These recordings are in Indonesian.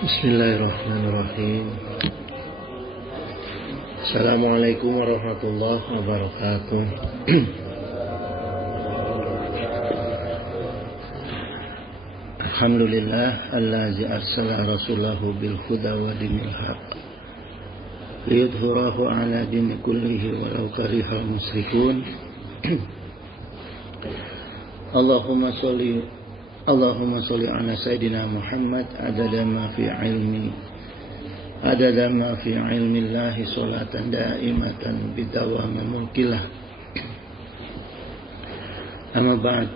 Bismillahirrahmanirrahim. Assalamualaikum warahmatullahi wabarakatuh. Alhamdulillah allazi arsala rasulahu bil huda wa dinil haq liyudhhirahu ala dini kullihi walau karihal musyrikun. Allahumma sholli ala sayyidina Muhammad adada ma fi ilmillahi salatan daimatan bidawami mulkillah. Amma ba'd.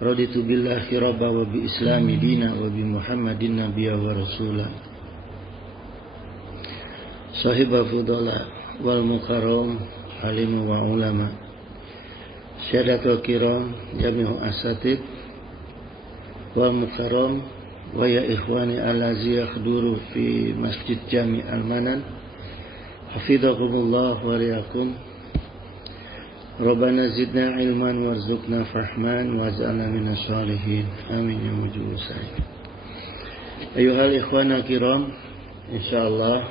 Raditu billahi rabba wa bi islami dina wa bi Muhammadin nabiyya wa rasula. Sahibah fudala wal mukarram alimu wa ulama. Syadatul kiram jami'u asatid wal mukarram wa ya ikhwani allazi yakhduru fi Masjid Jami' Al-Manan. Hafizakumullah wa riyakum. Rabbana zidna ilman warzuqna fahman waj'alna minas shalihin. Amin ya mujibus sa'il. Ayuhal ikhwana kiram, insyaallah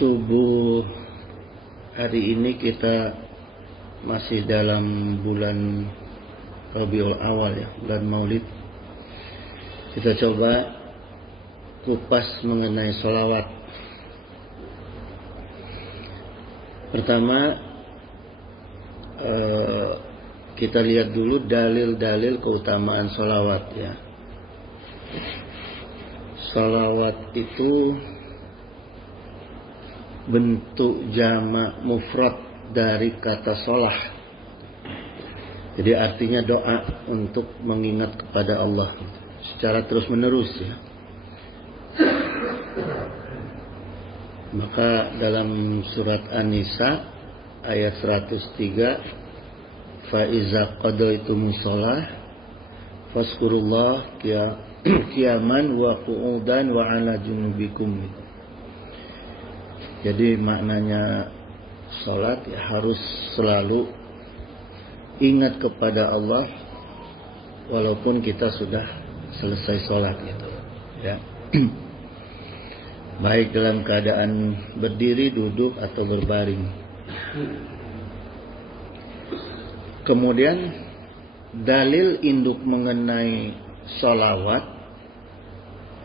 subuh hari ini kita masih dalam bulan Rabiul Awal ya, bulan Maulid. Kita coba kupas mengenai sholawat. Pertama, kita lihat dulu dalil-dalil keutamaan sholawat ya. Sholawat itu bentuk jamak mufrad dari kata sholah. Jadi artinya doa untuk mengingat kepada Allah secara terus menerus ya. Maka dalam surat An-Nisa ayat 103, fa iza qadaytumus shalah fazkurullah qiyaman wa qu'udan wa ala junubikum. Jadi maknanya salat ya harus selalu ingat kepada Allah walaupun kita sudah selesai salat gitu ya. Baik dalam keadaan berdiri, duduk atau berbaring. Kemudian dalil induk mengenai sholawat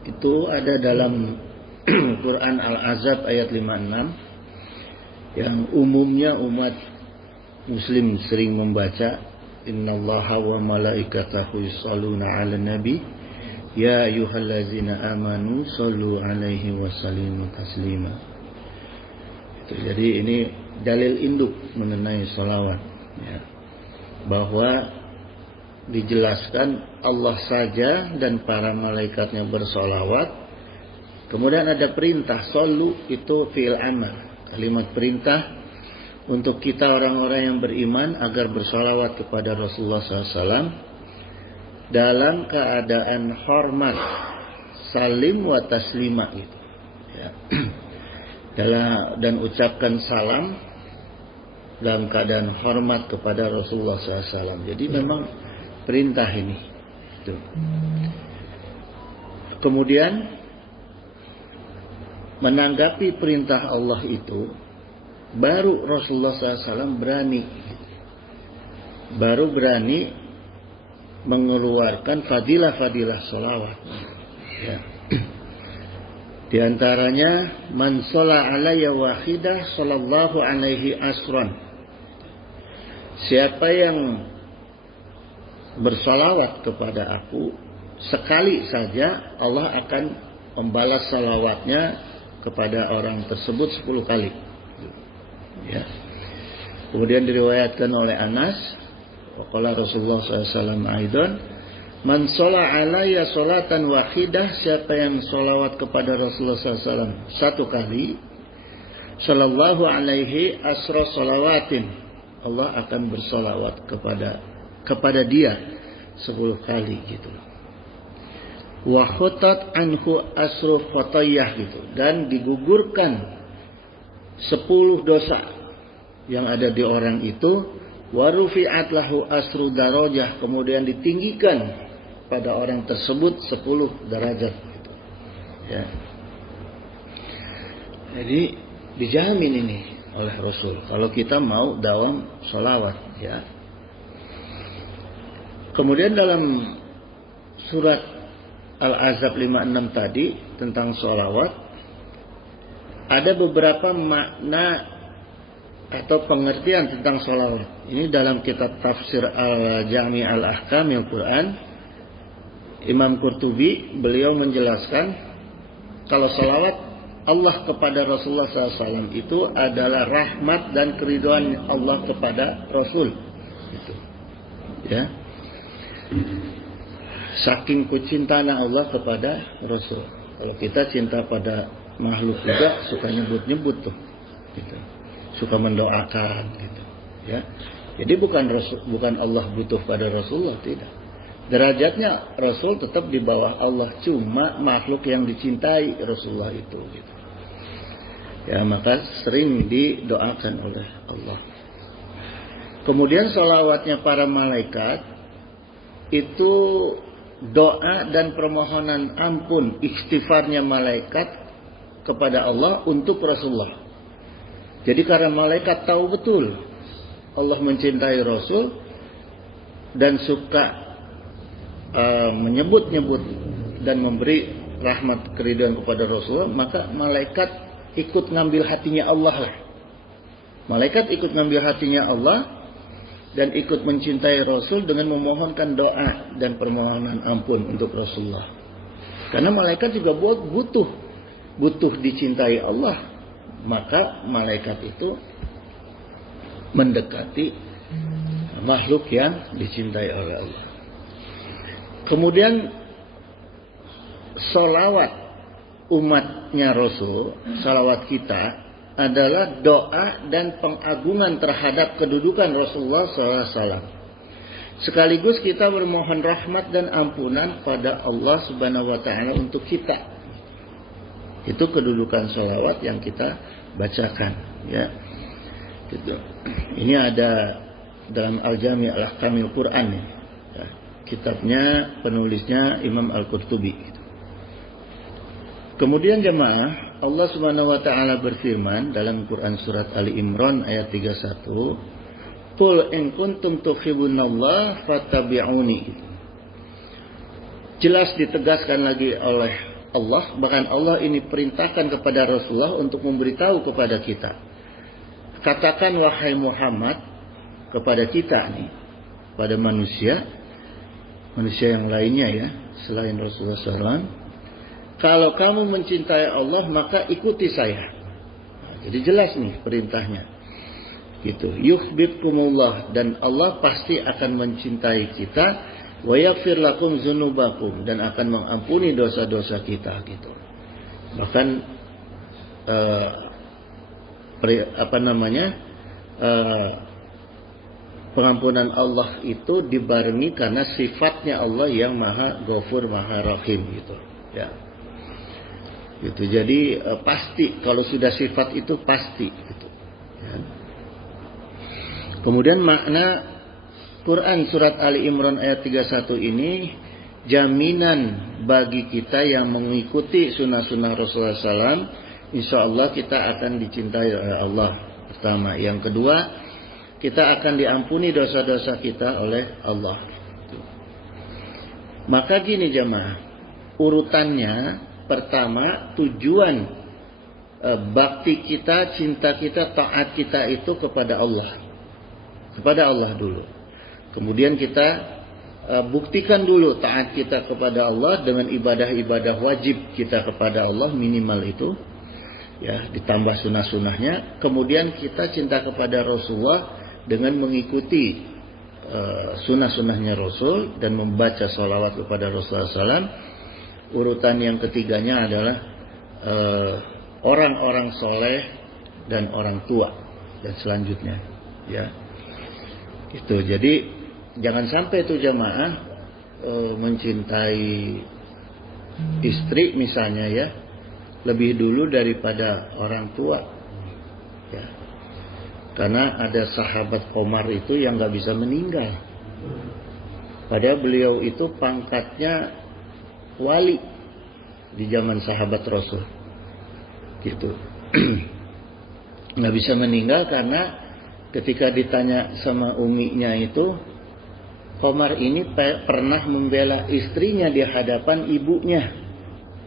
itu ada dalam Quran Al-Ahzab ayat 56 yang umumnya umat muslim sering membaca, innallaha wa malaikatahu yusholluna 'alan nabi ya ayyuhallazina amanu shollu 'alaihi wa sallimu taslima. Jadi ini dalil induk mengenai sholawat ya. Bahwa dijelaskan Allah saja dan para malaikatnya bersolawat. Kemudian ada perintah, shollu itu fi'il amal, kalimat perintah untuk kita orang-orang yang beriman agar bersolawat kepada Rasulullah SAW dalam keadaan hormat, salim wa taslima gitu ya. Dan ucapkan salam dalam keadaan hormat kepada Rasulullah SAW. Jadi memang perintah ini. Tuh. Kemudian menanggapi perintah Allah itu, baru Rasulullah SAW berani mengeluarkan fadilah-fadilah sholawat. Ya. Di antaranya, man sholla alayya wahidah sallallahu alaihi asran. Siapa yang bersolawat kepada aku sekali saja, Allah akan membalas salawatnya kepada orang tersebut 10 kali. Ya. Kemudian diriwayatkan oleh Anas, waqala Rasulullah SAW aidan, man sholla alayya sholatan wahidah, siapa yang sholawat kepada Rasulullah SAW satu kali, sallallahu alaihi asra sholawatin, Allah akan bersolawat kepada dia 10 kali gitu. Wa khutat anhu asru khotoyah gitu, dan digugurkan 10 dosa yang ada di orang itu. Wa rufi'at lahu asru darajah, kemudian ditinggikan pada orang tersebut 10 derajat gitu. Ya. Jadi dijamin ini oleh Rasul kalau kita mau dawam sholawat, ya. Kemudian dalam surat Al-Ahzab 56 tadi tentang sholawat, ada beberapa makna atau pengertian tentang sholawat. Ini dalam kitab tafsir Al-Jami' Al-Ahkamil Quran, Imam Qurtubi beliau menjelaskan kalau sholawat Allah kepada Rasulullah SAW itu adalah rahmat dan keridhaan Allah kepada Rasul. Gitu. Ya. Saking kucintana Allah kepada Rasul. Kalau kita cinta pada makhluk juga suka nyebut-nyebut tuh. Gitu. Suka mendoakan gitu. Ya. Jadi bukan Allah butuh pada Rasulullah, tidak. Derajatnya Rasul tetap di bawah Allah, cuma makhluk yang dicintai Rasulullah itu gitu. Ya, maka sering didoakan oleh Allah. Kemudian sholawatnya para malaikat itu doa dan permohonan ampun, istighfarnya malaikat kepada Allah untuk Rasulullah. Jadi karena malaikat tahu betul Allah mencintai Rasul dan suka menyebut-nyebut dan memberi rahmat keridhaan kepada Rasul, maka malaikat ikut ngambil hatinya Allah lah. Malaikat ikut ngambil hatinya Allah dan ikut mencintai Rasul dengan memohonkan doa dan permohonan ampun untuk Rasulullah. Karena malaikat juga butuh dicintai Allah, maka malaikat itu mendekati makhluk yang dicintai oleh Allah. Kemudian sholawat umatnya Rasul, salawat kita adalah doa dan pengagungan terhadap kedudukan Rasulullah SAW. Sekaligus kita bermohon rahmat dan ampunan pada Allah Subhanahu Wa Taala untuk kita. Itu kedudukan salawat yang kita bacakan, ya. Gitu. Ini ada dalam Al-Jami' Al-Ahkamil Quran, ya. Kitabnya penulisnya Imam Al-Qurtubi. Kemudian jemaah, Allah Subhanahu wa taala berfirman dalam Quran surat Ali Imran ayat 31, "Qul in kuntum tuhibbunallaha fattabi'uni." Jelas ditegaskan lagi oleh Allah, bahkan Allah ini perintahkan kepada Rasulullah untuk memberitahu kepada kita. Katakan wahai Muhammad kepada kita nih, pada manusia yang lainnya ya, selain Rasulullah SAW. Kalau kamu mencintai Allah, maka ikuti saya. Nah, jadi jelas nih perintahnya. Gitu. Yuhibbukumullah, dan Allah pasti akan mencintai kita. Wa yaghfir lakum dzunubakum, dan akan mengampuni dosa-dosa kita gitu. Bahkan pengampunan Allah itu dibarengi karena sifatnya Allah yang Maha Ghafur, Maha Rahim gitu. Ya. Gitu. Jadi pasti kalau sudah sifat itu pasti gitu. Ya. Kemudian makna Quran surat Ali Imran ayat 31 ini jaminan bagi kita yang mengikuti sunnah-sunnah Rasulullah SAW, insya Allah kita akan dicintai oleh Allah. Pertama, yang kedua kita akan diampuni dosa-dosa kita oleh Allah. Maka gini jemaah, urutannya. Pertama, tujuan bakti kita, cinta kita, taat kita itu kepada Allah. Kepada Allah dulu. Kemudian kita buktikan dulu taat kita kepada Allah dengan ibadah-ibadah wajib kita kepada Allah, minimal itu. Ya, ditambah sunnah-sunnahnya. Kemudian kita cinta kepada Rasulullah dengan mengikuti sunnah-sunnahnya Rasul dan membaca sholawat kepada Rasulullah SAW. Urutan yang ketiganya adalah orang-orang soleh dan orang tua dan selanjutnya, ya. Itu. Jadi jangan sampai itu jamaah mencintai istri misalnya ya lebih dulu daripada orang tua, ya. Karena ada sahabat Qomar itu yang nggak bisa meninggal. Padahal beliau itu pangkatnya wali di zaman sahabat Rasul. Gitu. Nggak bisa meninggal karena ketika ditanya sama uminya itu, Komar ini pernah membela istrinya di hadapan ibunya.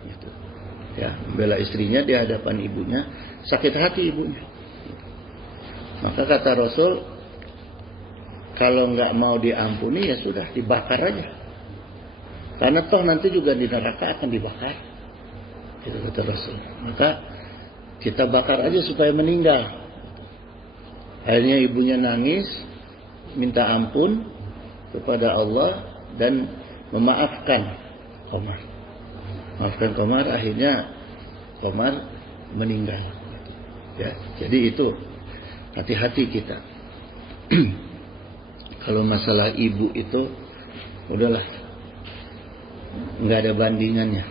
Gitu. Ya, membela istrinya di hadapan ibunya, sakit hati ibunya. Maka kata Rasul, kalau nggak mau diampuni ya sudah dibakar aja. Karena toh nanti juga di neraka akan dibakar. Itu kata Rasul. Maka kita bakar aja supaya meninggal. Akhirnya ibunya nangis, minta ampun kepada Allah dan memaafkan Komar. Maafkan Komar, akhirnya Komar meninggal. Ya, jadi itu hati-hati kita. Kalau masalah ibu itu udahlah, nggak ada bandingannya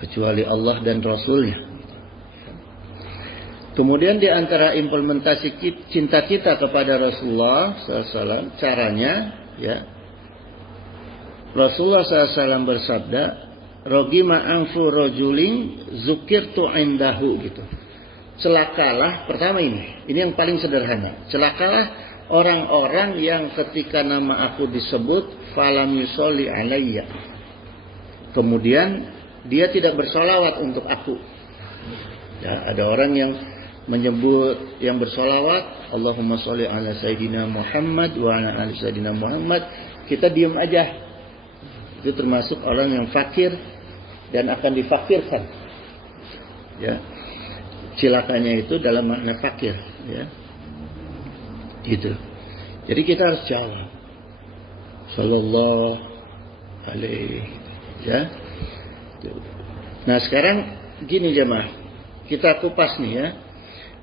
kecuali Allah dan Rasulnya. Kemudian di antara implementasi cinta kita kepada Rasulullah SAW, caranya, ya, Rasulullah SAW bersabda, "Rogima anfu rojulin zukirtu indahu," gitu. Celakalah, pertama ini yang paling sederhana. Celakalah orang-orang yang ketika nama aku disebut, falam yusolli alayya, kemudian dia tidak bersolawat untuk aku. Ya, ada orang yang menyebut, yang bersolawat, Allahumma sholli ala Sayyidina Muhammad wa ala ali Sayyidina Muhammad, kita diam aja. Itu termasuk orang yang fakir dan akan difakirkan. Ya, cilakanya itu dalam makna fakir. Ya, gitu. Jadi kita harus jawab, Sallallahu alaihi. Ya. Nah sekarang gini jemaah, kita kupas nih ya.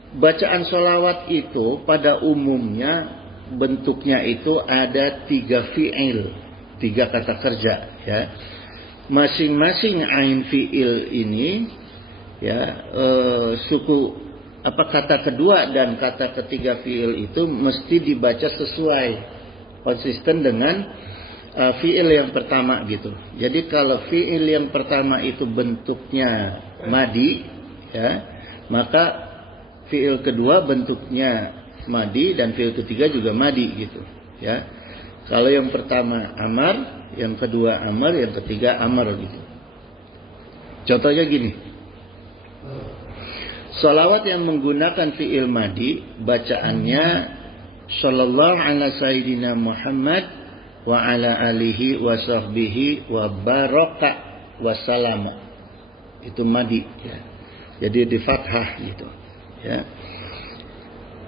Bacaan sholawat itu pada umumnya bentuknya itu ada 3 fi'il, 3 kata kerja, ya. Masing-masing ain fi'il ini, ya, suku kata kedua dan kata ketiga fi'il itu mesti dibaca sesuai, konsisten dengan fi'il yang pertama gitu. Jadi kalau fi'il yang pertama itu bentuknya madi, ya, maka fi'il kedua bentuknya madi dan fi'il ketiga juga madi gitu, ya. Kalau yang pertama amar, yang kedua amar, yang ketiga amar gitu. Contohnya gini. Sholawat yang menggunakan fi'il madi bacaannya sallallahu ala sayyidina Muhammad wa ala alihi wa sahbihi wa baraka wa salama. Itu madi, ya. Jadi di fathah gitu. Ya.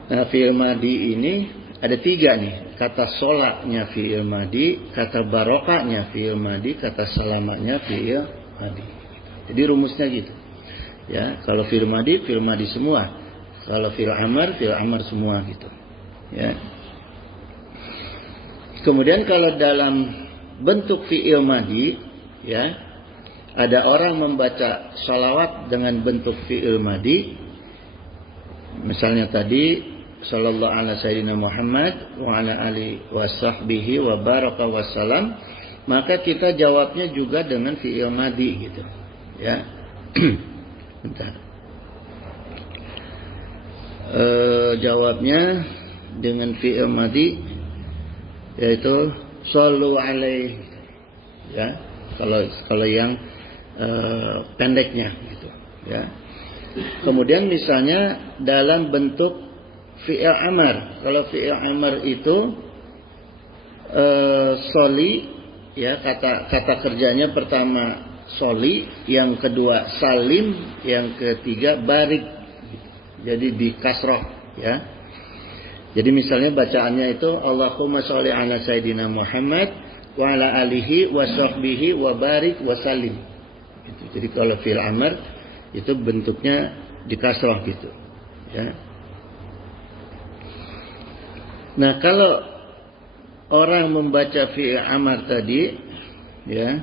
Nah, fi'il madi ini ada 3 nih. Kata sholatnya fi'il madi, kata barokahnya fi'il madi, kata salamanya fi'il madi. Jadi rumusnya gitu. Ya, kalau fi'il madi semua. Kalau fi'il amar semua gitu. Ya. Kemudian kalau dalam bentuk fi'il madi, ya, ada orang membaca sholawat dengan bentuk fi'il madi. Misalnya tadi sallallahu ala sayyidina Muhammad wa ala ali wa sahbihi wa baraka wa salam, maka kita jawabnya juga dengan fi'il madi gitu, ya. Bentar. Jawabnya dengan fi'il madi yaitu shollu alaihi, ya. Kalau yang pendeknya gitu, ya. Kemudian misalnya dalam bentuk fi'il amar. Kalau fi'il amar itu soli, ya, kata kerjanya pertama soli, yang kedua salim, yang ketiga barik. Jadi di kasroh, ya. Jadi misalnya bacaannya itu Allahumma sholli ala sayyidina Muhammad wa ala alihi wa sahbihi wa barik wa salim. Gitu. Jadi kalau fi'il amar itu bentuknya di kasroh gitu, ya. Nah kalau orang membaca fi'il amar tadi, ya,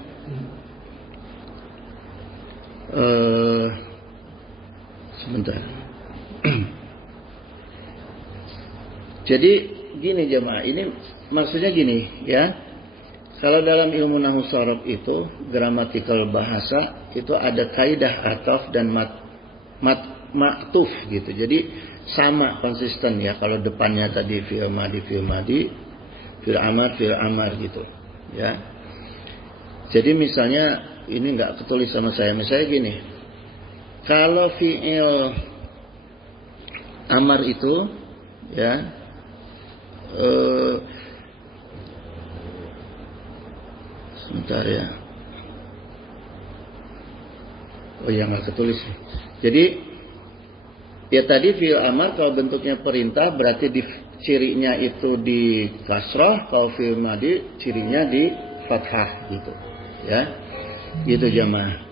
sebentar. Jadi gini jemaah, ini maksudnya gini, ya. Kalau dalam ilmu nahwu sharaf itu, gramatikal bahasa itu ada kaidah ataf dan ma'tuf gitu. Jadi sama konsisten ya. Kalau depannya tadi fi'il madi, fi'il amar gitu. Ya. Jadi misalnya ini nggak ketulis sama saya. Misalnya gini. Kalau fi'il amar itu ya sebentar ya. Oh ya, nggak ketulis. Jadi ya tadi fi'il amar kalau bentuknya perintah berarti di cirinya itu di kasrah, kalau fi'il madi cirinya di fathah gitu. Ya. Gitu jamaah.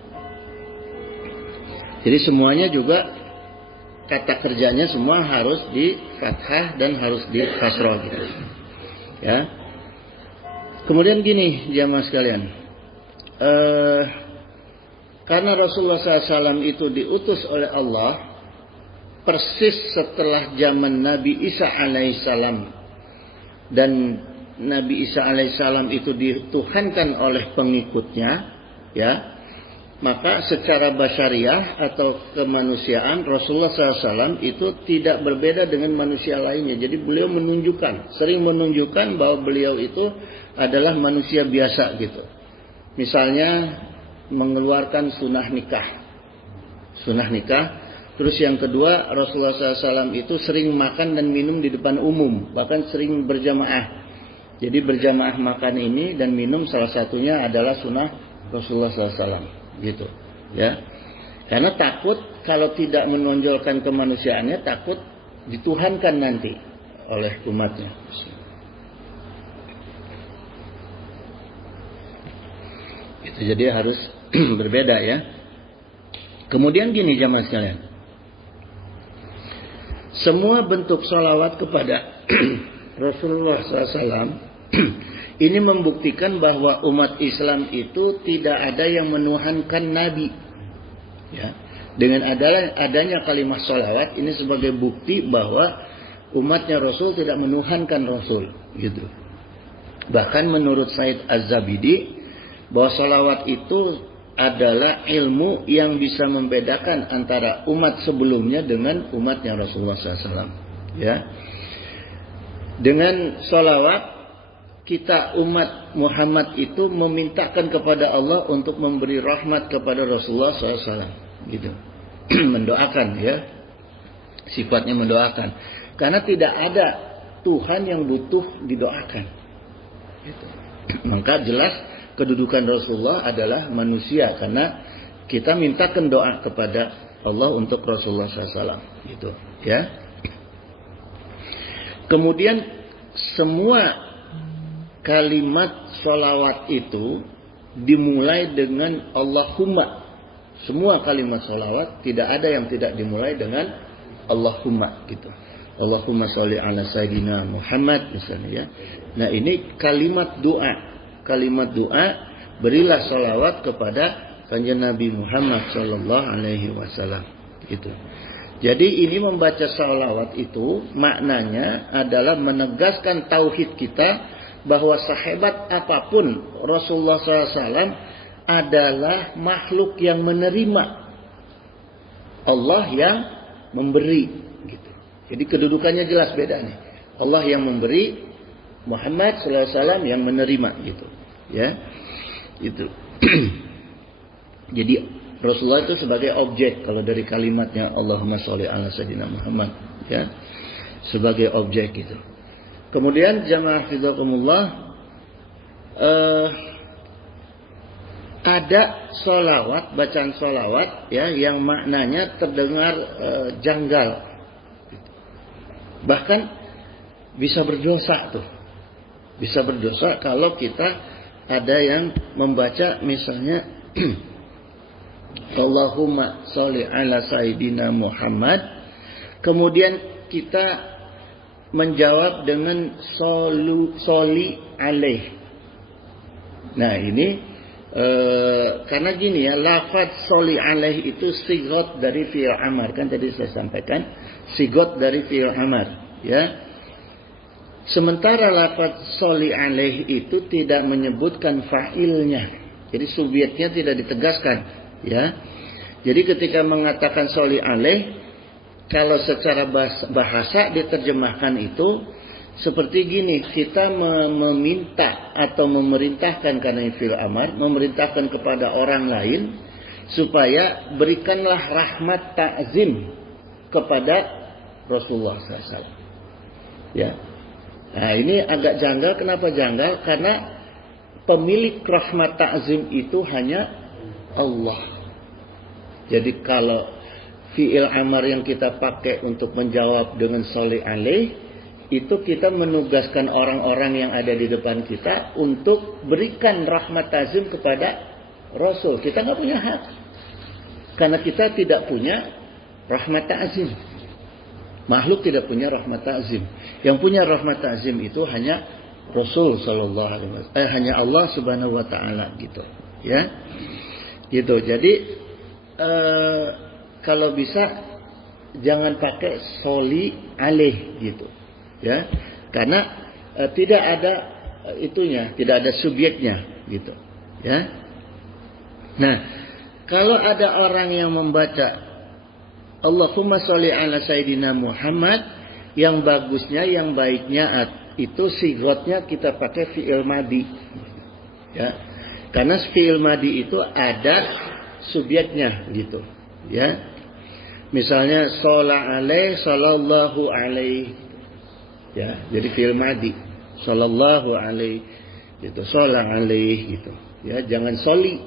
Jadi semuanya juga kata kerjanya semua harus di fathah dan harus di kasrah gitu. Ya. Kemudian gini jamaah sekalian, karena Rasulullah SAW itu diutus oleh Allah persis setelah zaman Nabi Isa alaihissalam, dan Nabi Isa alaihissalam itu dituhankan oleh pengikutnya, ya, maka secara basyariah atau kemanusiaan Rasulullah SAW itu tidak berbeda dengan manusia lainnya. Jadi beliau sering menunjukkan bahwa beliau itu adalah manusia biasa gitu. Misalnya mengeluarkan sunnah nikah. Terus yang kedua, Rasulullah SAW itu sering makan dan minum di depan umum, bahkan sering berjamaah. Jadi berjamaah makan ini dan minum salah satunya adalah sunnah Rasulullah SAW, gitu. Ya, karena takut kalau tidak menonjolkan kemanusiaannya, takut dituhankan nanti oleh umatnya. Gitu, jadi harus berbeda ya. Kemudian gini jamaah sekalian, semua bentuk sholawat kepada Rasulullah SAW ini membuktikan bahwa umat Islam itu tidak ada yang menuhankan Nabi. Ya. Dengan adanya kalimat sholawat ini sebagai bukti bahwa umatnya Rasul tidak menuhankan Rasul. Gitu. Bahkan menurut Said Az-Zabidi, bahwa sholawat itu adalah ilmu yang bisa membedakan antara umat sebelumnya dengan umatnya Rasulullah SAW. Ya. Dengan sholawat kita umat Muhammad itu memintakan kepada Allah untuk memberi rahmat kepada Rasulullah SAW. Gitu. Mendoakan ya. Sifatnya mendoakan. Karena tidak ada Tuhan yang butuh didoakan. Gitu. Maka jelas kedudukan Rasulullah adalah manusia, karena kita mintakan doa kepada Allah untuk Rasulullah SAW, gitu, ya. Kemudian semua kalimat sholawat itu dimulai dengan Allahumma. Semua kalimat sholawat tidak ada yang tidak dimulai dengan Allahumma, gitu. Allahumma sholli ala sayyidina Muhammad misalnya, ya. Nah ini kalimat doa. Kalimat doa, berilah sholawat kepada kanjeng Nabi Muhammad Sallallahu Alaihi Wasallam. Gitu. Jadi ini membaca sholawat itu maknanya adalah menegaskan tauhid kita bahwa sehebat apapun Rasulullah SAW adalah makhluk yang menerima, Allah yang memberi. Gitu. Jadi kedudukannya jelas beda nih. Allah yang memberi, Muhammad sallallahu alaihi wasallam yang menerima, gitu. Ya. Itu. Jadi Rasulullah itu sebagai objek kalau dari kalimatnya Allahumma sholli ala sayyidina Muhammad, ya. Sebagai objek gitu. Kemudian jamaah fizakumullah, ada sholawat, bacaan sholawat ya yang maknanya terdengar janggal. Bahkan bisa berdosa tuh. Bisa berdosa kalau kita ada yang membaca misalnya Allahumma sholli ala sayyidina Muhammad, kemudian kita menjawab dengan sholli alaih. Nah ini karena gini ya, lafaz sholli alaih itu sigot dari fi'il amar, kan tadi saya sampaikan sigot dari fi'il amar, ya. Sementara lafaz sholli alaih itu tidak menyebutkan fa'ilnya. Jadi subjeknya tidak ditegaskan, ya. Jadi ketika mengatakan sholli alaih, kalau secara bahasa diterjemahkan itu seperti gini, kita meminta atau memerintahkan, karena fi'il amar, memerintahkan kepada orang lain supaya berikanlah rahmat ta'zim kepada Rasulullah SAW. Ya. Nah, ini agak janggal. Kenapa janggal? Karena pemilik rahmat ta'zim itu hanya Allah. Jadi kalau fi'il amar yang kita pakai untuk menjawab dengan sholli alaih, itu kita menugaskan orang-orang yang ada di depan kita untuk berikan rahmat ta'zim kepada Rasul. Kita nggak punya hak. Karena kita tidak punya rahmat ta'zim. Makhluk tidak punya rahmat ta'zim. Yang punya rahmat ta'zim itu hanya Rasul sallallahu alaihi wasallam. Hanya Allah Subhanahu wa taala gitu, ya. Gitu. Jadi kalau bisa jangan pakai sholli alaih gitu, ya. Karena tidak ada itunya, tidak ada subjeknya gitu, ya. Nah, kalau ada orang yang membaca Allahumma sholli ala sayyidina Muhammad, yang bagusnya, yang baiknya itu sigotnya kita pakai fi'il madi, ya. Karena fi'il madi itu ada subjeknya gitu, ya. Misalnya sholla alaih, sallallahu alaih, ya. Jadi fi'il madi, sallallahu alaih gitu, sholla alaih gitu, ya. Jangan sholli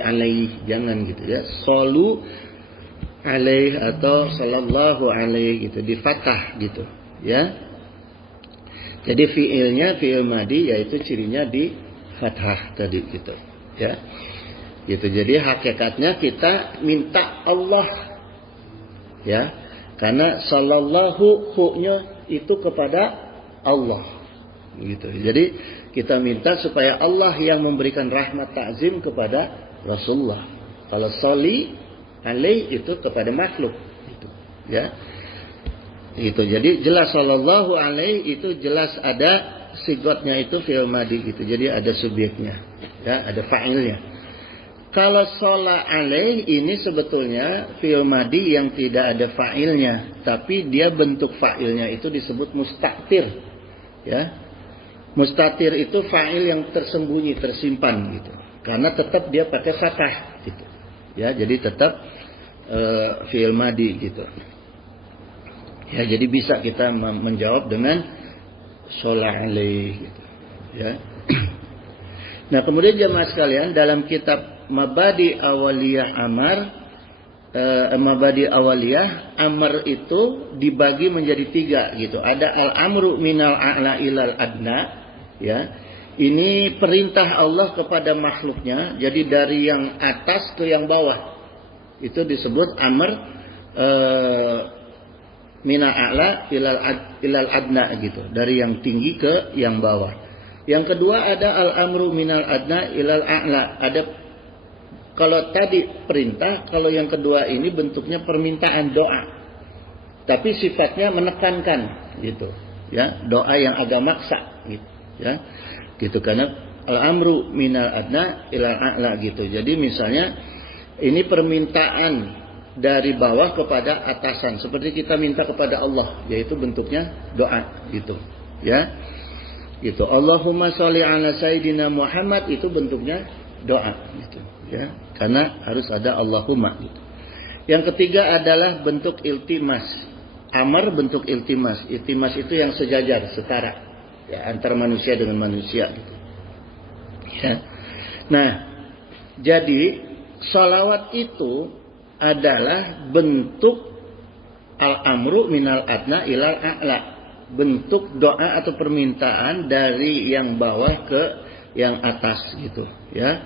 alaih, jangan gitu, ya. Shollu alaih atau sallallahu alaih gitu, di fathah gitu, ya. Jadi fi'ilnya fi'il madi, yaitu cirinya di fathah tadi gitu, ya. Gitu. Jadi hakikatnya kita minta Allah, ya. Karena sallallahu hu-nya itu kepada Allah. Gitu. Jadi kita minta supaya Allah yang memberikan rahmat ta'zim kepada Rasulullah. Kalau sholli alaih itu kepada makhluk, gitu, ya. Itu. Jadi jelas sallallahu alaihi itu jelas ada sigotnya itu fi'il madi gitu. Jadi ada subjeknya, ya, ada fa'ilnya. Kalau sholla alaih ini sebetulnya fi'il madi yang tidak ada fa'ilnya, tapi dia bentuk fa'ilnya itu disebut mustatir, ya. Mustatir itu fa'il yang tersembunyi, tersimpan gitu. Karena tetap dia pakai fathah gitu. Ya, jadi tetap fi'il madi gitu. Ya, jadi bisa kita menjawab dengan sholla alaih gitu, ya. Nah, kemudian jemaah sekalian, dalam kitab Mabadi Awaliyah Amar, Mabadi Awaliyah Amar itu dibagi menjadi 3 gitu. Ada al-amru minal a'la ilal adna, ya. Ini perintah Allah kepada makhluknya, jadi dari yang atas ke yang bawah. Itu disebut amr minal a'la ilal adna gitu, dari yang tinggi ke yang bawah. Yang kedua ada al-amru minal adna ilal a'la. Ada, kalau tadi perintah, kalau yang kedua ini bentuknya permintaan, doa. Tapi sifatnya menekankan gitu, ya, doa yang agak maksa gitu, ya. Gitu, karena al-amru minal adna ilal a'la gitu. Jadi misalnya ini permintaan dari bawah kepada atasan, seperti kita minta kepada Allah, yaitu bentuknya doa gitu, ya. Gitu. Allahumma sholli ala sayyidina Muhammad itu bentuknya doa gitu, ya. Karena harus ada Allahumma gitu. Yang ketiga adalah bentuk iltimas. Amar bentuk iltimas. Iltimas itu yang sejajar, setara, ya, antara manusia dengan manusia gitu. Ya. Nah, jadi sholawat itu adalah bentuk al-amru minal adna ilal a'la. Bentuk doa atau permintaan dari yang bawah ke yang atas gitu, ya.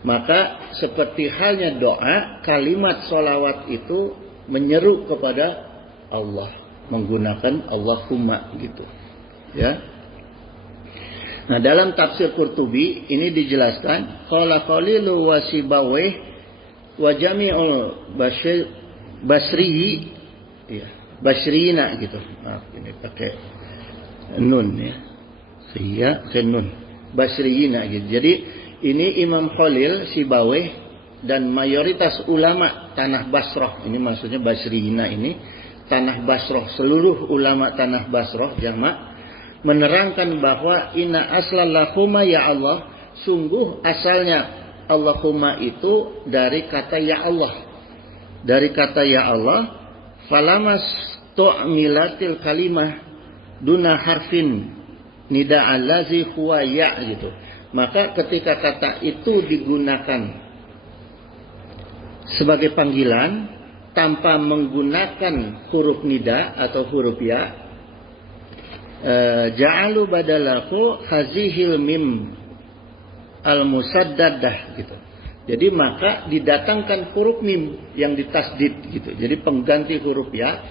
Maka seperti halnya doa, kalimat sholawat itu menyeru kepada Allah menggunakan Allahumma gitu, ya. Nah, dalam tafsir Qurtubi ini dijelaskan qala qalilu wa sibawih wa jami'ul basri, ya, basrina gitu. Maaf, ini pakai nun ya. Ya ke nun. Basriyina gitu. Jadi ini Imam Khalil Sibawayh dan mayoritas ulama tanah Basrah, ini maksudnya Basriyina ini tanah Basrah, seluruh ulama tanah Basrah jamak menerangkan bahwa inna aslallahumma ya Allah, sungguh asalnya Allahumma itu dari kata ya Allah. Dari kata ya Allah, falamas tu'milatil kalimah duna harfin nida allazi huwa ya gitu. Maka ketika kata itu digunakan sebagai panggilan tanpa menggunakan huruf nida atau huruf ya, ja'alu badalahu hazihil mim al-musaddadah gitu. Jadi maka didatangkan huruf mim yang ditasdid gitu. Jadi pengganti huruf ya.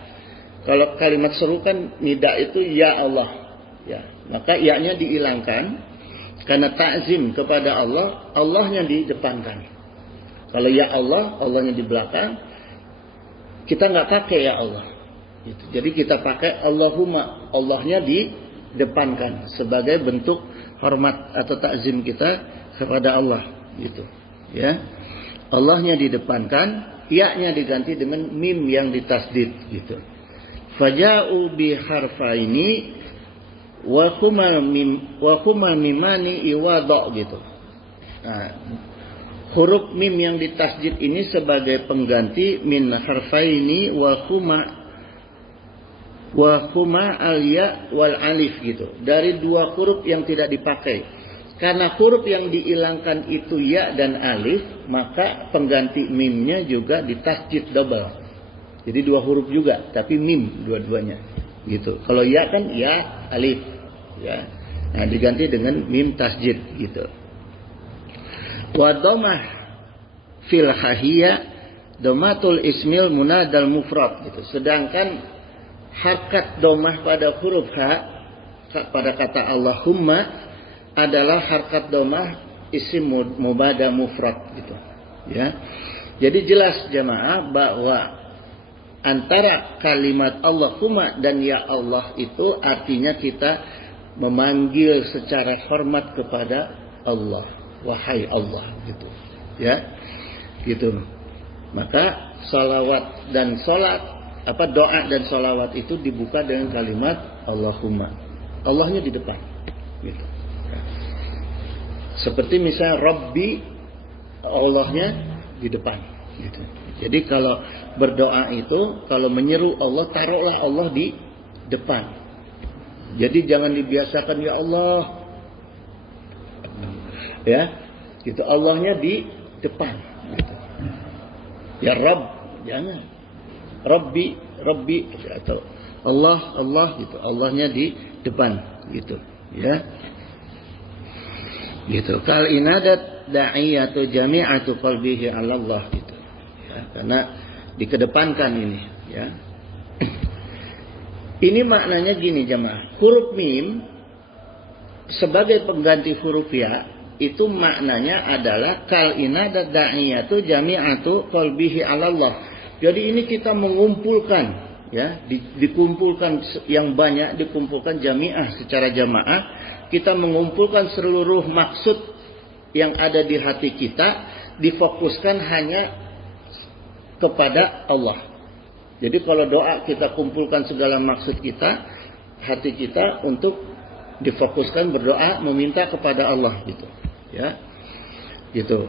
Kalau kalimat seru kan nida itu ya Allah. Ya, maka ya-nya dihilangkan karena ta'zim kepada Allah, Allahnya didepankan. Kalau ya Allah, Allahnya di belakang, kita nggak pakai ya Allah. Gitu. Jadi kita pakai Allahumma, Allahnya didepankan sebagai bentuk hormat atau ta'zim kita kepada Allah. Gitu. Ya, Allahnya didepankan, ya-nya diganti dengan mim yang ditasdid. Gitu. Faja'u bi harfaini wa huma mimani iwada gitu. Nah, huruf mim yang ditasdid ini sebagai pengganti min harfaini wa huma al ya wal alif gitu. Dari dua huruf yang tidak dipakai. Karena huruf yang dihilangkan itu ya dan alif, maka pengganti mimnya juga ditasdid double. Jadi dua huruf juga, tapi mim dua-duanya. Gitu. Kalau ya kan ya alif. Ya. Nah, diganti dengan mim tasjid gitu. Wa dhammah fil hahiyya dhammatul ismil munadal mufrad gitu. Sedangkan harkat dhammah pada huruf ha pada kata Allahumma adalah harkat dhammah isim mubada mufrad gitu. Ya. Jadi jelas jamaah bahwa antara kalimat Allahumma dan ya Allah itu artinya kita memanggil secara hormat kepada Allah, wahai Allah gitu. Ya. Gitu. Maka salawat dan salat, doa dan salawat itu dibuka dengan kalimat Allahumma. Allahnya di depan. Gitu. Seperti misalnya Rabbi, Allahnya di depan gitu. Jadi kalau berdoa itu, kalau menyeru Allah, taruhlah Allah di depan. Jadi jangan dibiasakan ya Allah. Ya, gitu. Allahnya di depan gitu. Ya Rabb, jangan. Rabbi atau Allah gitu. Allahnya di depan gitu, ya. Gitu. Kal inadat da'iyatu jami'atu qalbihi 'ala Allah gitu. Ya, karena dikedepankan ini, ya. Ini maknanya gini jemaah. Huruf mim sebagai pengganti huruf ya itu maknanya adalah kal inadat da'iyatu jami'atu qalbihi 'ala Allah. Jadi ini kita mengumpulkan, ya, dikumpulkan yang banyak, dikumpulkan jami'ah secara jamaah, kita mengumpulkan seluruh maksud yang ada di hati kita, difokuskan hanya kepada Allah. Jadi kalau doa kita kumpulkan segala maksud kita, hati kita untuk difokuskan berdoa meminta kepada Allah gitu. Ya. Gitu.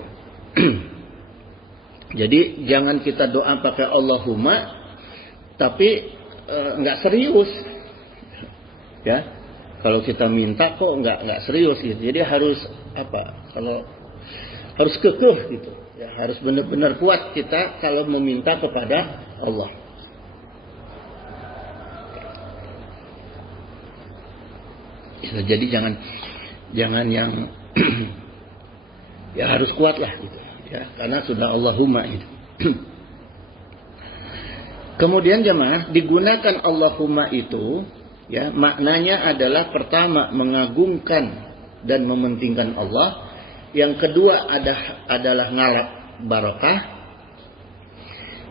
Jadi jangan kita doa pakai Allahumma tapi enggak serius. Ya. Kalau kita minta kok enggak serius gitu. Jadi harus harus kekeh gitu. Ya, harus benar-benar kuat kita kalau meminta kepada Allah. Jadi jangan yang ya harus kuat lah gitu ya, karena sudah Allahumma gitu. Kemudian jemaah digunakan Allahumma itu ya maknanya adalah pertama mengagungkan dan mementingkan Allah, yang kedua adalah ngalap barakah,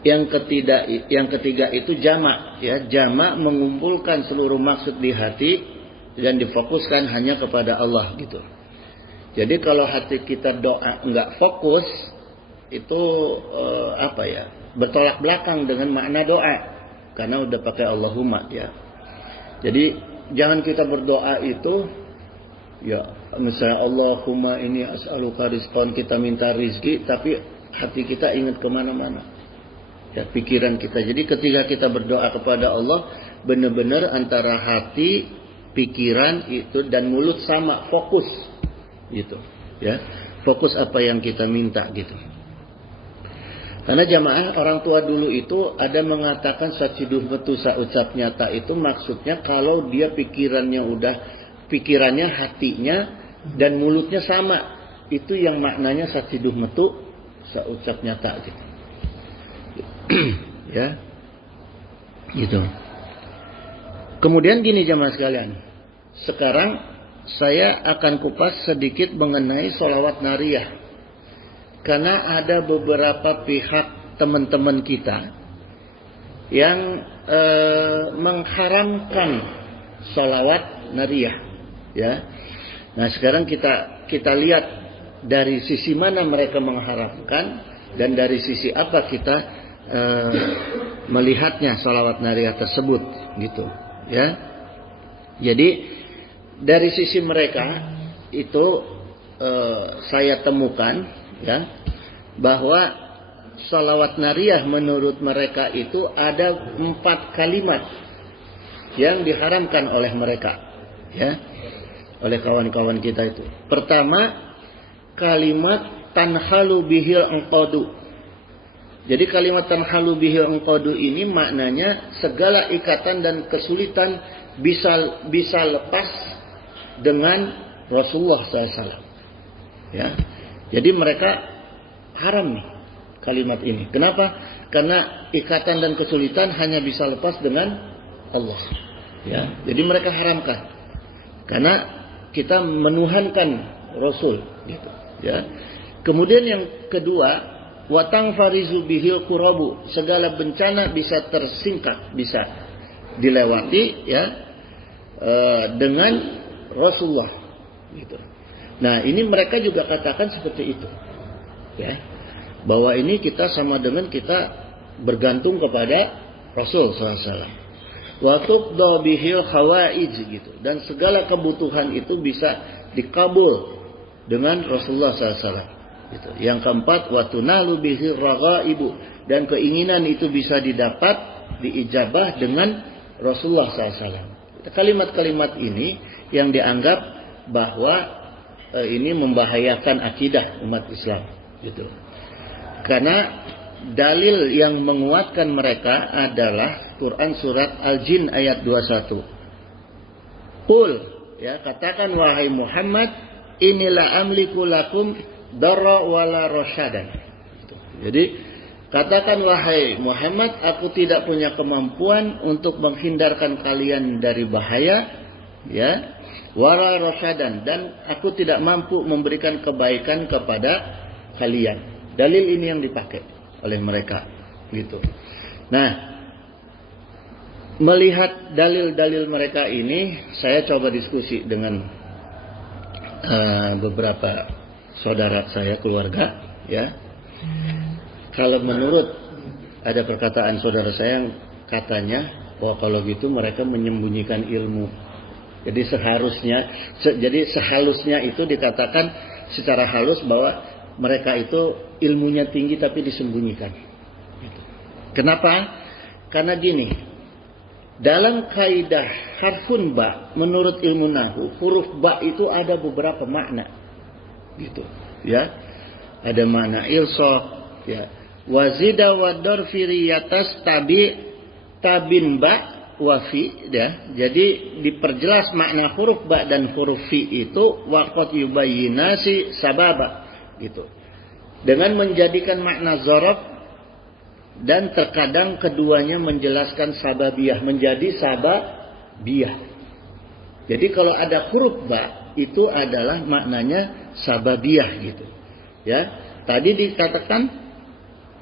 yang ketiga itu jamak ya, jamak mengumpulkan seluruh maksud di hati dan difokuskan hanya kepada Allah gitu. Jadi kalau hati kita doa nggak fokus, itu bertolak belakang dengan makna doa, karena udah pakai Allahumma ya. Jadi jangan kita berdoa itu ya misalnya Allahumma ini as'aluka rizqan, kita minta rizki, tapi hati kita ingat kemana-mana ya, pikiran kita. Jadi ketika kita berdoa kepada Allah, benar-benar antara hati, pikiran itu dan mulut sama, fokus gitu ya, fokus apa yang kita minta gitu. Karena jamaah orang tua dulu itu ada mengatakan saciduh metu saucap nyata, itu maksudnya kalau dia pikirannya, hatinya dan mulutnya sama, itu yang maknanya saciduh metu saucap nyata gitu. Ya. Gitu. Kemudian gini jamaah sekalian. Sekarang saya akan kupas sedikit mengenai sholawat nariyah. Karena ada beberapa pihak teman-teman kita yang mengharamkan sholawat nariyah, ya. Nah sekarang kita lihat dari sisi mana mereka mengharamkan dan dari sisi apa kita melihatnya sholawat nariyah tersebut, gitu, ya. Jadi dari sisi mereka itu saya temukan ya bahwa sholawat nariyah menurut mereka itu ada 4 kalimat yang diharamkan oleh mereka, ya, oleh kawan-kawan kita itu. Pertama, kalimat tanhalu bihil engqadu. Jadi kalimat tanhalu bihil engqadu ini maknanya segala ikatan dan kesulitan bisa lepas dengan Rasulullah SAW. Ya, jadi mereka haram nih kalimat ini. Kenapa? Karena ikatan dan kesulitan hanya bisa lepas dengan Allah. Ya, jadi mereka haramkan. Karena kita menuhankan Rasul, gitu. Ya. Kemudian yang kedua, watang farizu bihil kurabu. Segala bencana bisa tersingkap, bisa dilewati, ya, dengan Rasulullah, gitu. Nah, ini mereka juga katakan seperti itu, ya, bahwa ini kita sama dengan kita bergantung kepada Rasul SAW. Wa tuqda bihil khawaij, gitu, dan segala kebutuhan itu bisa dikabul dengan Rasulullah SAW, gitu. Yang keempat, wa tunalu bihil raghaibu, dan keinginan itu bisa didapat, diijabah dengan Rasulullah SAW. Kalimat-kalimat ini yang dianggap bahwa ini membahayakan akidah umat Islam, gitu. Karena dalil yang menguatkan mereka adalah Quran surat Al-Jin ayat 21. Qul, ya, katakan wahai Muhammad, inilah amliku lakum darra wala rasyadan. Jadi katakan wahai Muhammad, aku tidak punya kemampuan untuk menghindarkan kalian dari bahaya, ya, wala rasyadan, dan aku tidak mampu memberikan kebaikan kepada kalian. Dalil ini yang dipakai oleh mereka, gitu. Nah, melihat dalil-dalil mereka ini, saya coba diskusi dengan beberapa saudara saya, keluarga, ya. Kalau menurut ada perkataan saudara saya yang katanya, wah kalau gitu mereka menyembunyikan ilmu. Jadi sehalusnya itu dikatakan secara halus bahwa mereka itu ilmunya tinggi tapi disembunyikan. Kenapa? Karena gini, dalam kaidah harfun ba, menurut ilmu nahwu, huruf ba itu ada beberapa makna, gitu, ya. Ada makna ilsaq, ya. Wazida wa darfi riyatas tabin ba wafi, ya. Jadi diperjelas makna huruf ba dan huruf fi itu waqat yubayyinasi sababa, gitu, dengan menjadikan makna zarab, dan terkadang keduanya menjelaskan sababiyah, menjadi sababiyah. Jadi kalau ada huruf ba itu adalah maknanya sababiyah, gitu, ya. Tadi dikatakan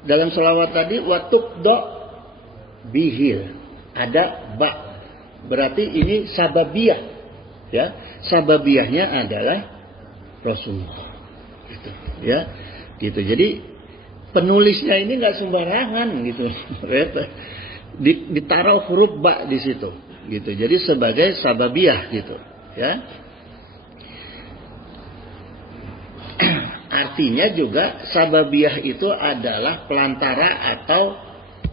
dalam selawat tadi watuqda bihil, ada ba, berarti ini sababiyah, Ya, sababiyahnya adalah Rasulullah. Gitu, ya. Gitu. Jadi penulisnya ini nggak sembarangan gitu. Ditaruh huruf ba di situ gitu. Jadi sebagai sababiyah gitu, ya. Artinya juga sababiyah itu adalah pelantara atau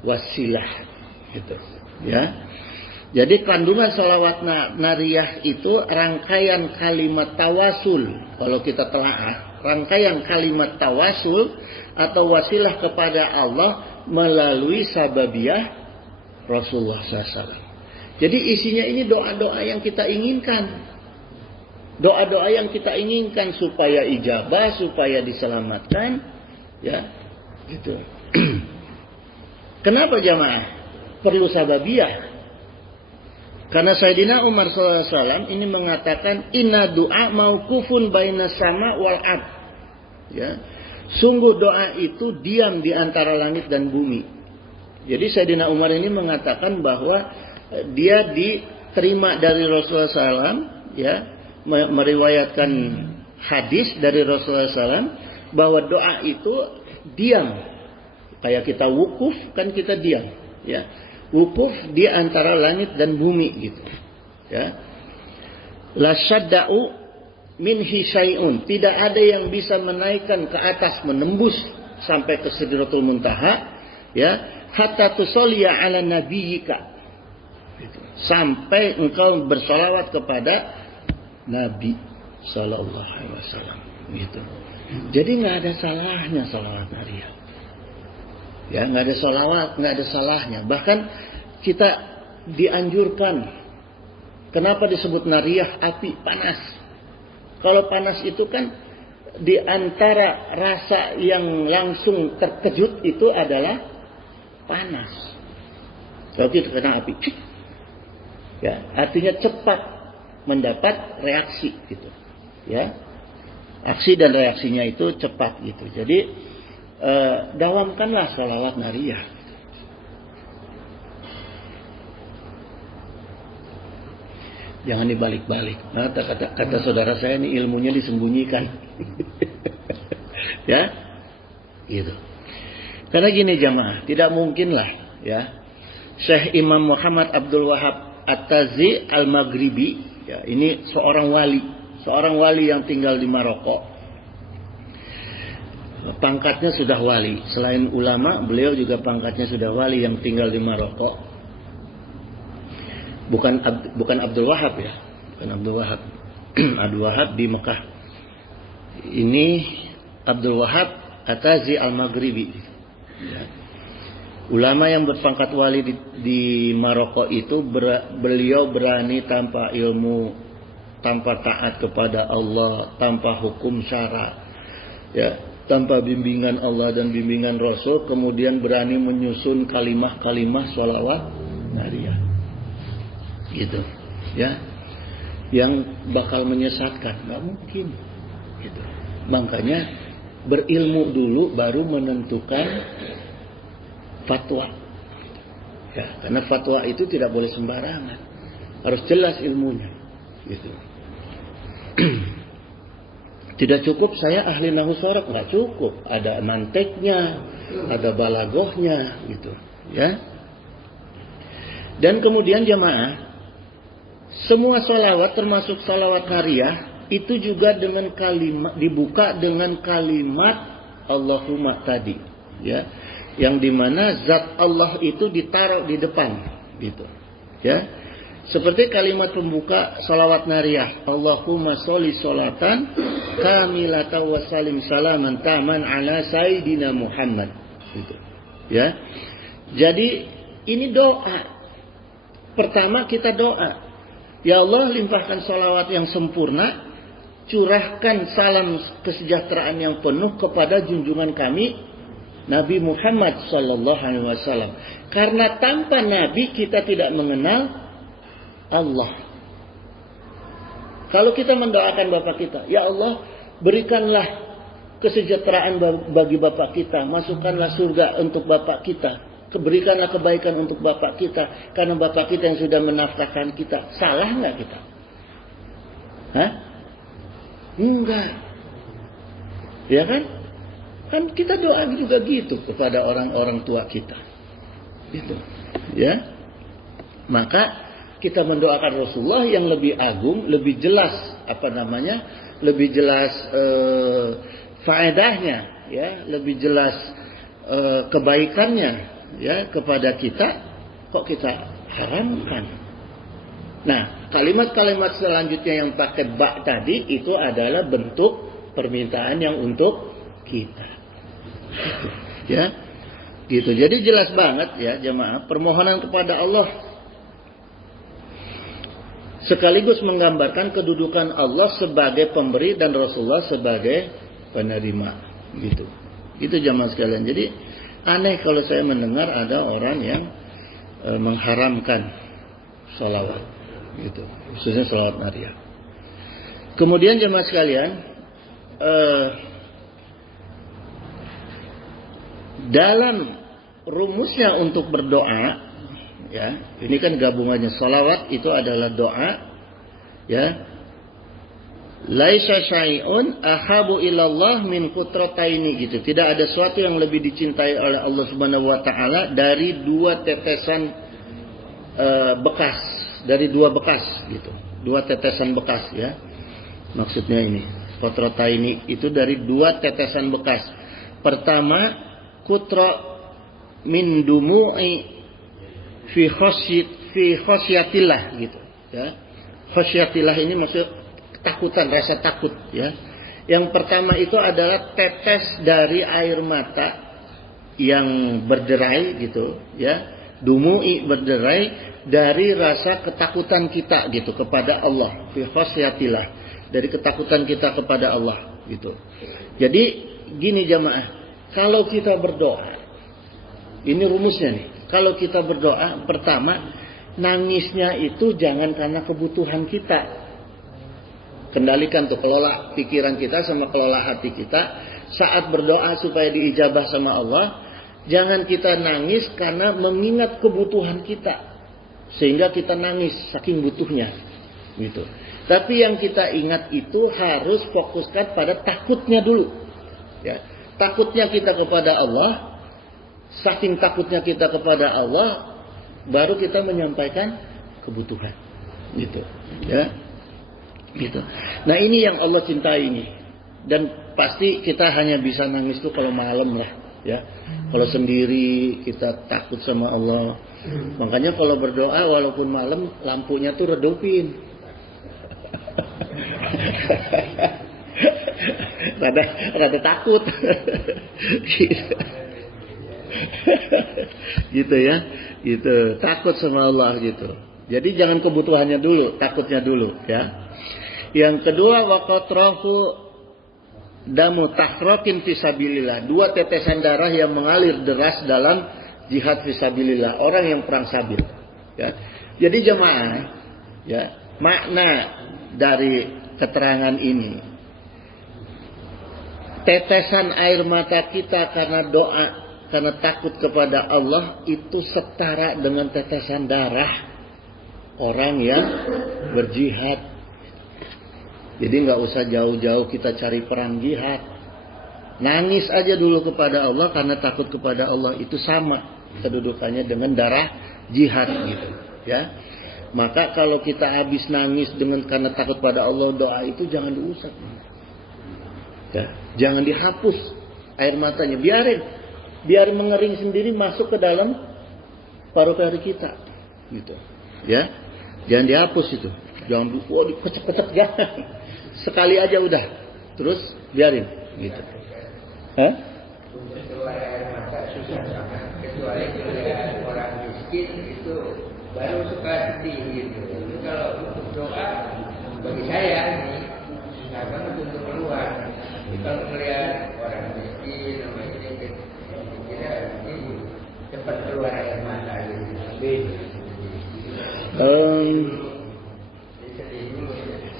wasilah gitu, ya. Jadi kandungan sholawat nariyah itu rangkaian kalimat tawasul. Kalau kita telaah, rangkaian kalimat tawasul atau wasilah kepada Allah melalui sababiyah Rasulullah SAW. Jadi isinya ini doa-doa yang kita inginkan. Doa-doa yang kita inginkan supaya ijabah, supaya diselamatkan, ya, gitu. Kenapa jamaah perlu sababiyah? Karena Sayyidina Umar SAW ini mengatakan inna doa mauqufun baina sama wal ard. Ya. Sungguh doa itu diam di antara langit dan bumi. Jadi Sayyidina Umar ini mengatakan bahwa dia diterima dari Rasulullah SAW, ya, meriwayatkan hadis dari Rasulullah SAW bahwa doa itu diam. Kayak kita wukuf kan kita diam, ya. Wukuf di antara langit dan bumi gitu, ya. La syadda'u minhi syai'un, tidak ada yang bisa menaikkan ke atas, menembus sampai ke Sidratul Muntaha, ya, hatta tusolliya ala nabiyyika gitu. Sampai engkau bersolawat kepada Nabi sallallahu alaihi wasallam gitu. Jadi nggak ada salahnya salawat nariyah. Ya, nggak ada salawat, nggak ada salahnya. Bahkan kita dianjurkan. Kenapa disebut nariyah? Api panas. Kalau panas itu kan di antara rasa yang langsung terkejut itu adalah panas. Kalau kita kena api, ya, artinya cepat mendapat reaksi gitu. Ya, aksi dan reaksinya itu cepat gitu. Jadi dawamkanlah salawat nariyah. Jangan dibalik-balik. Nah, kata saudara saya ini ilmunya disembunyikan. Ya, gitu. Karena gini jamaah, tidak mungkinlah, ya, Syekh Imam Muhammad Abdul Wahab At-Tazi Al-Maghribi, ya, ini seorang wali yang tinggal di Maroko. Pangkatnya sudah wali. Selain ulama, beliau juga pangkatnya sudah wali yang tinggal di Maroko. Bukan Abdul Wahab ya. Bukan Abdul Wahab. Abdul Wahab di Mekah. Ini Abdul Wahab At-Tazi Al-Maghribi. Ya. Ulama yang berpangkat wali di Maroko itu beliau berani tanpa ilmu, tanpa taat kepada Allah, tanpa hukum syara, ya, tanpa bimbingan Allah dan bimbingan Rasul, kemudian berani menyusun kalimah-kalimah sholawat nariyah, gitu, ya, yang bakal menyesatkan, nggak mungkin, gitu. Makanya berilmu dulu baru menentukan fatwa, ya, karena fatwa itu tidak boleh sembarangan, harus jelas ilmunya, gitu. Tidak cukup saya ahli nahwu shorab, nggak cukup. Ada manteknya, ada balagohnya, gitu, ya. Dan kemudian jamaah, semua sholawat termasuk sholawat nariyah itu juga dengan kalimat, dibuka dengan kalimat Allahumma tadi, ya, yang dimana zat Allah itu ditaruh di depan, gitu, ya. Seperti kalimat pembuka salawat nariyah, Allahumma sholli sholatan kamilatan wa salim salaman taman ala sayyidina Muhammad, gitu, ya. Jadi ini doa. Pertama kita doa, ya Allah, limpahkan salawat yang sempurna, curahkan salam kesejahteraan yang penuh kepada junjungan kami Nabi Muhammad sallallahu alaihi wasallam. Karena tanpa Nabi kita tidak mengenal Allah. Kalau kita mendoakan bapak kita, ya Allah, berikanlah kesejahteraan bagi bapak kita, masukkanlah surga untuk bapak kita, berikanlah kebaikan untuk bapak kita, karena bapak kita yang sudah menafkahkan kita. Salah nggak kita? Hah? Enggak. Ya kan? Kan kita doa juga gitu kepada orang-orang tua kita. Gitu. Ya. Maka kita mendoakan Rasulullah yang lebih agung, lebih jelas lebih jelas faedahnya, ya, lebih jelas kebaikannya, ya, kepada kita, kok kita haramkan. Nah, kalimat-kalimat selanjutnya yang pakai ba tadi itu adalah bentuk permintaan yang untuk kita, ya, gitu. Jadi jelas banget ya jemaah, permohonan kepada Allah sekaligus menggambarkan kedudukan Allah sebagai pemberi dan Rasulullah sebagai penerima, gitu. Itu jamaah sekalian. Jadi aneh kalau saya mendengar ada orang yang mengharamkan sholawat, gitu, khususnya sholawat Maria. Kemudian jamaah sekalian, dalam rumusnya untuk berdoa, ya, ini kan gabungannya sholawat itu adalah doa, ya. Laisa syai'un ahabu ilallah min qutrataini, gitu. Tidak ada sesuatu yang lebih dicintai oleh Allah Subhanahu wa taala dari dua tetesan bekas, dari dua bekas, gitu. Dua tetesan bekas, ya. Maksudnya ini, qutrataini itu dari dua tetesan bekas. Pertama, kutra min dumu'i fi khosyatillah, gitu, ya. Khosyatillah ini maksud ketakutan, rasa takut, ya. Yang pertama itu adalah tetes dari air mata yang berderai, gitu, ya. Dumu'i, berderai dari rasa ketakutan kita, gitu, kepada Allah. Fi khosyatillah, dari ketakutan kita kepada Allah, gitu. Jadi gini jamaah, kalau kita berdoa, ini rumusnya nih. Kalau kita berdoa, pertama, nangisnya itu jangan karena kebutuhan kita. Kendalikan tuh, kelola pikiran kita sama kelola hati kita. Saat berdoa supaya diijabah sama Allah, jangan kita nangis karena mengingat kebutuhan kita, sehingga kita nangis saking butuhnya, gitu. Tapi yang kita ingat itu harus fokuskan pada takutnya dulu, ya. Takutnya kita kepada Allah, saking takutnya kita kepada Allah, baru kita menyampaikan kebutuhan, gitu, ya, gitu. Nah ini yang Allah cintai ini, dan pasti kita hanya bisa nangis tuh kalau malam lah, ya. Kalau sendiri kita takut sama Allah, makanya kalau berdoa walaupun malam lampunya tuh redupin. rada takut, gitu ya, gitu, takut sama Allah, gitu. Jadi jangan kebutuhannya dulu, takutnya dulu, ya. Yang kedua, waqatrahu damu tahrokin fisabilillah, dua tetesan darah yang mengalir deras dalam jihad fisabilillah, orang yang perang sabil, ya. Jadi jemaah, ya, makna dari keterangan ini, tetesan air mata kita karena doa, karena takut kepada Allah, itu setara dengan tetesan darah orang yang berjihad. Jadi nggak usah jauh-jauh kita cari perang jihad, nangis aja dulu kepada Allah karena takut kepada Allah, itu sama kedudukannya dengan darah jihad, gitu, ya. Maka kalau kita habis nangis karena takut pada Allah, doa itu jangan diusap, ya. Jangan dihapus air matanya, biar mengering sendiri masuk ke dalam paru-paru kita, gitu, ya. Jangan dihapus itu, jangan dikecek-kecek, jangan. Sekali aja udah, terus biarin, gitu. Hah? Kecuali orang miskin itu baru suka sedih, gitu. Kalau untuk doa bagi saya ini nggak banget untuk keluar. Kalau melihat orang miskin sama ini, kira ini cepat keluar air mata, gitu.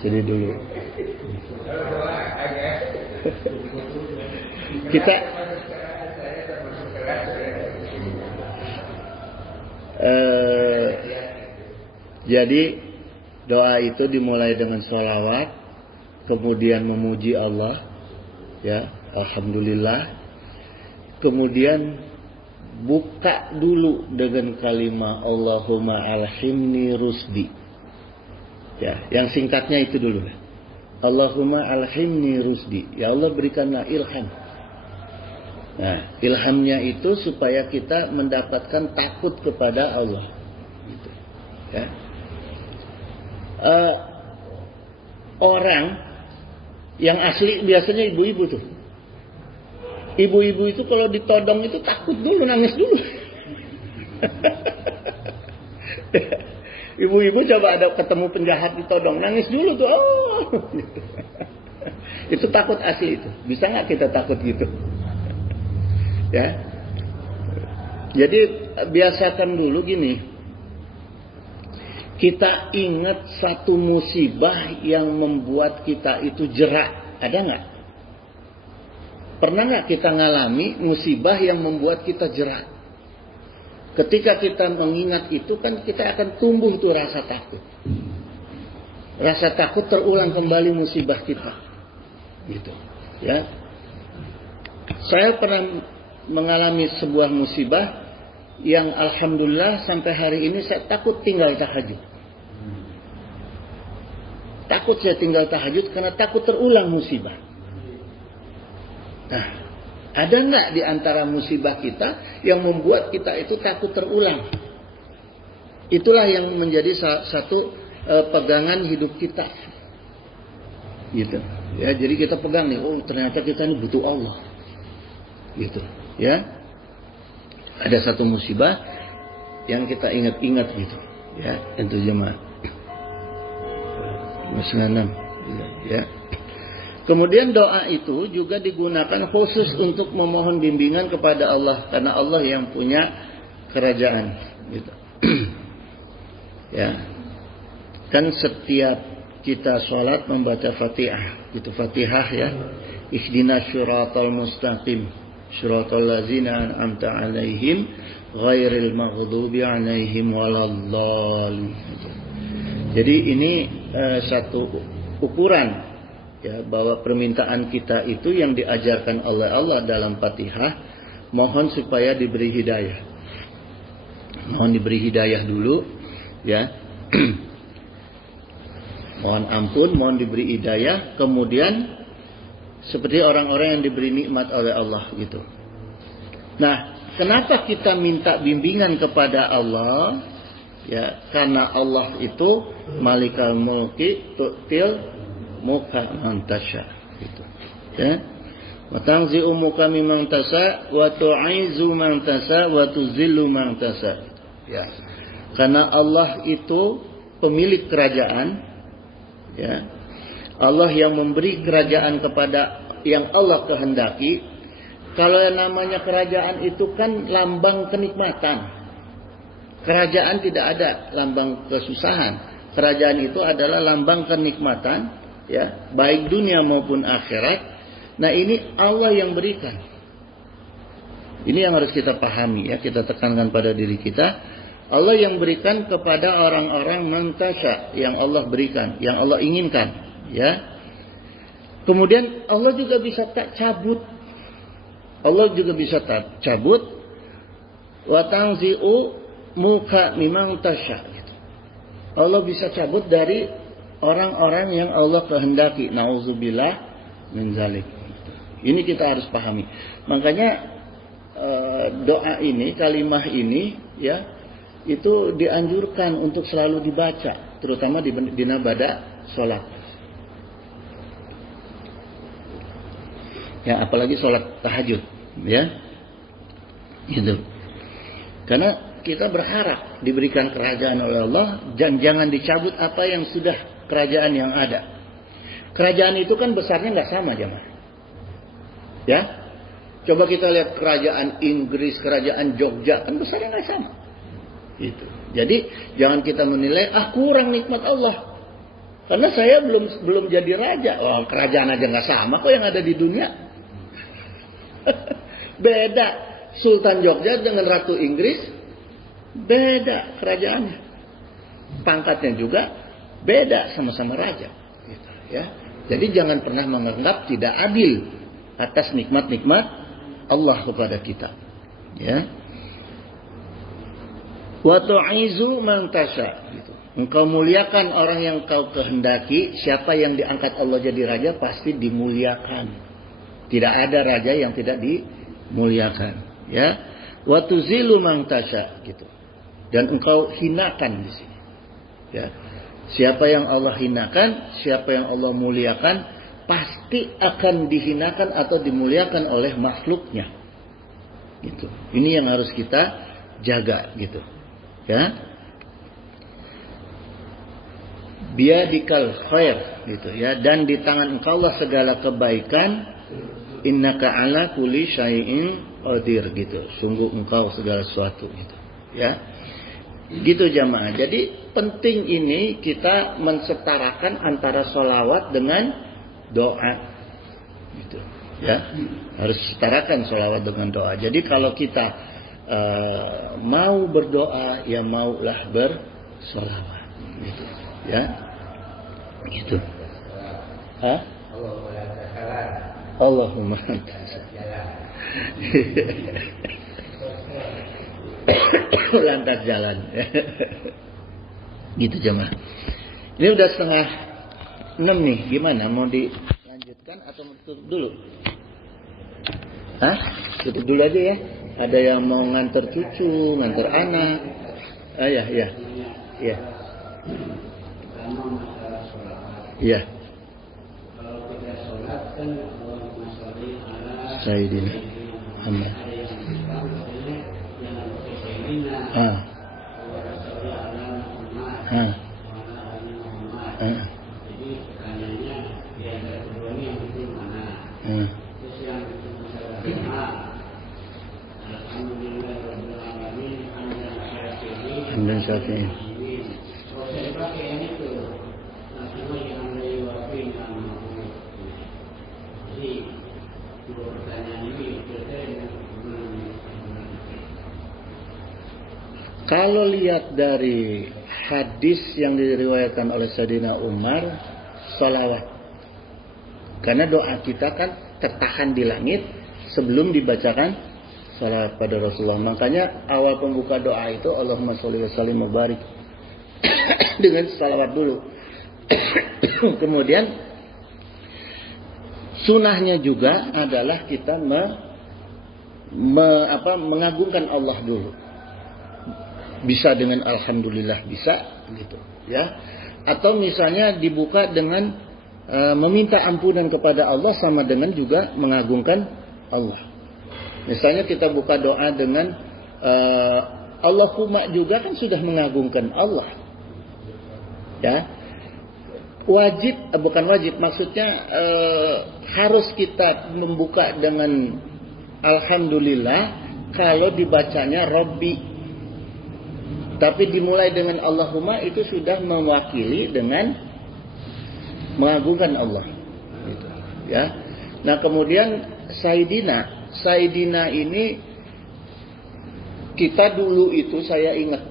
Sedih dulu. Kalau doa agak kita jadi doa itu dimulai dengan sholawat, kemudian memuji Allah, ya, alhamdulillah. Kemudian buka dulu dengan kalimat Allahumma alhimni rusdi. Ya, yang singkatnya itu dulu. Allahumma alhimni rusdi. Ya Allah, berikanlah ilham. Nah, ilhamnya itu supaya kita mendapatkan takut kepada Allah. Gitu. Ya. Orang yang asli biasanya ibu-ibu tuh. Ibu-ibu itu kalau ditodong itu takut dulu, nangis dulu. Ibu-ibu coba ada ketemu penjahat ditodong, nangis dulu tuh. Oh. Itu takut asli itu. Bisa nggak kita takut gitu? Ya. Jadi biasakan dulu gini. Kita ingat satu musibah yang membuat kita itu jerak. Ada nggak? Pernah nggak kita ngalami musibah yang membuat kita jerak? Ketika kita mengingat itu kan kita akan tumbuh tuh rasa takut. Rasa takut terulang kembali musibah kita. Gitu. Ya. Saya pernah mengalami sebuah musibah yang alhamdulillah sampai hari ini saya takut tinggal tahajud. Takut saya tinggal tahajud karena takut terulang musibah. Nah, ada nggak di antara musibah kita yang membuat kita itu takut terulang? Itulah yang menjadi satu pegangan hidup kita. Gitu. Ya, jadi kita pegang nih, oh ternyata kita ini butuh Allah. Gitu. Ya. Ada satu musibah yang kita ingat-ingat gitu. Ya, itu jemaah. 96. Ya. Kemudian doa itu juga digunakan khusus untuk memohon bimbingan kepada Allah, karena Allah yang punya kerajaan gitu. Ya. Kan setiap kita sholat membaca Fatihah, itu Fatihah ya. Ihdinas syiratal mustaqim, syiratal ladzina an'amta 'alaihim ghairil maghdubi 'alaihim waladdallin. Jadi ini satu ukuran ya, bahwa permintaan kita itu yang diajarkan oleh Allah dalam Fatihah, mohon supaya diberi hidayah. Mohon diberi hidayah dulu ya. Mohon ampun, mohon diberi hidayah, kemudian seperti orang-orang yang diberi nikmat oleh Allah gitu. Nah, kenapa kita minta bimbingan kepada Allah? Ya, karena Allah itu Malikal Mulki tu'til muka mantasya gitu. Ya. Wa tanzi'u muka mimman tasha wa tu'izu man tasha wa tuzillu man tasha. Ya. Karena Allah itu pemilik kerajaan, ya. Allah yang memberi kerajaan kepada yang Allah kehendaki. Kalau yang namanya kerajaan itu kan lambang kenikmatan. Kerajaan tidak ada lambang kesusahan. Kerajaan itu adalah lambang kenikmatan, ya, baik dunia maupun akhirat. Nah, ini Allah yang berikan. Ini yang harus kita pahami ya, kita tekankan pada diri kita. Allah yang berikan kepada orang-orang mantasya, yang Allah berikan, yang Allah inginkan, ya. Kemudian Allah juga bisa tak cabut. Allah juga bisa tak cabut. Wa tanzi'u muka mimman tasya gitu. Allah bisa cabut dari orang-orang yang Allah kehendaki. Nauzubillah min zalik. Ini kita harus pahami. Makanya doa ini, kalimah ini ya, itu dianjurkan untuk selalu dibaca, terutama di nabada sholat. Ya, apalagi sholat tahajud, ya, gitu. Karena kita berharap diberikan kerajaan oleh Allah, dan jangan dicabut apa yang sudah kerajaan yang ada. Kerajaan itu kan besarnya nggak sama, jemaah. Ya, coba kita lihat kerajaan Inggris, kerajaan Jogja, kan besarnya nggak sama. Gitu. Jadi jangan kita menilai kurang nikmat Allah, karena saya belum jadi raja. Oh, kerajaan aja nggak sama kok yang ada di dunia. Beda Sultan Jogja dengan Ratu Inggris. Beda kerajaannya, pangkatnya juga beda, sama-sama raja gitu, ya. Jadi jangan pernah menganggap tidak adil atas nikmat-nikmat Allah kepada kita. Ya. Wa tu'izu man tasya. Gitu. Engkau muliakan orang yang kau kehendaki. Siapa yang diangkat Allah jadi raja pasti dimuliakan. Tidak ada raja yang tidak dimuliakan. Ya. Wa tuzilu man tasya. Gitu. Dan engkau hinakan di sini. Ya. Siapa yang Allah hinakan, siapa yang Allah muliakan, pasti akan dihinakan atau dimuliakan oleh makhluknya. Gitu. Ini yang harus kita jaga, gitu. Ya. Biadikal khair, gitu ya. Dan di tangan engkau lah segala kebaikan. Innaka ala kulli syai'in qadir, gitu. Sungguh engkau segala sesuatu, gitu. Ya. Gitu jamaah. Jadi penting ini kita mensetarakan antara sholawat dengan doa. Gitu. Ya. Harus setarakan sholawat dengan doa. Jadi kalau kita mau berdoa, ya maulah bersholawat. Gitu. Ya. Gitu. Hah? Allahumma lantas jalan. Gitu jemaah. Ini udah 5:30 nih. Gimana? Mau dilanjutkan atau mau tutup dulu? Hah? Tutup dulu aja ya. Ada yang mau nganter cucu, nganter anak. Ya. Iya. Iya. Kalau kita sholat kan Sayyidina Muhammad. Jadi pertanyaannya di antara keduanya yang itu mana? Terus yang itu masalah doa. Alhamdulillah rabbil alamin hamdan syakirin. Kalau saya pakai yang itu, nanti yang dari wakil yang mau. Jadi dua pertanyaan ini berbeda. Kalau lihat dari hadis yang diriwayatkan oleh Sayyidina Umar, sholawat. Karena doa kita kan tertahan di langit sebelum dibacakan sholawat pada Rasulullah. Makanya awal pembuka doa itu Allahumma sholli wa sallim wa barik dengan sholawat dulu. Kemudian sunahnya juga adalah kita mengagungkan Allah dulu. Bisa dengan alhamdulillah, bisa gitu ya. Atau misalnya dibuka dengan meminta ampunan kepada Allah sama dengan juga mengagungkan Allah. Misalnya kita buka doa dengan Allahumma juga kan sudah mengagungkan Allah. Ya. Wajib bukan wajib, maksudnya harus kita membuka dengan alhamdulillah kalau dibacanya Rabbi. Tapi dimulai dengan Allahumma itu sudah mewakili dengan mengagungkan Allah. Gitu, ya. Nah kemudian Sayyidina ini kita dulu itu saya ingat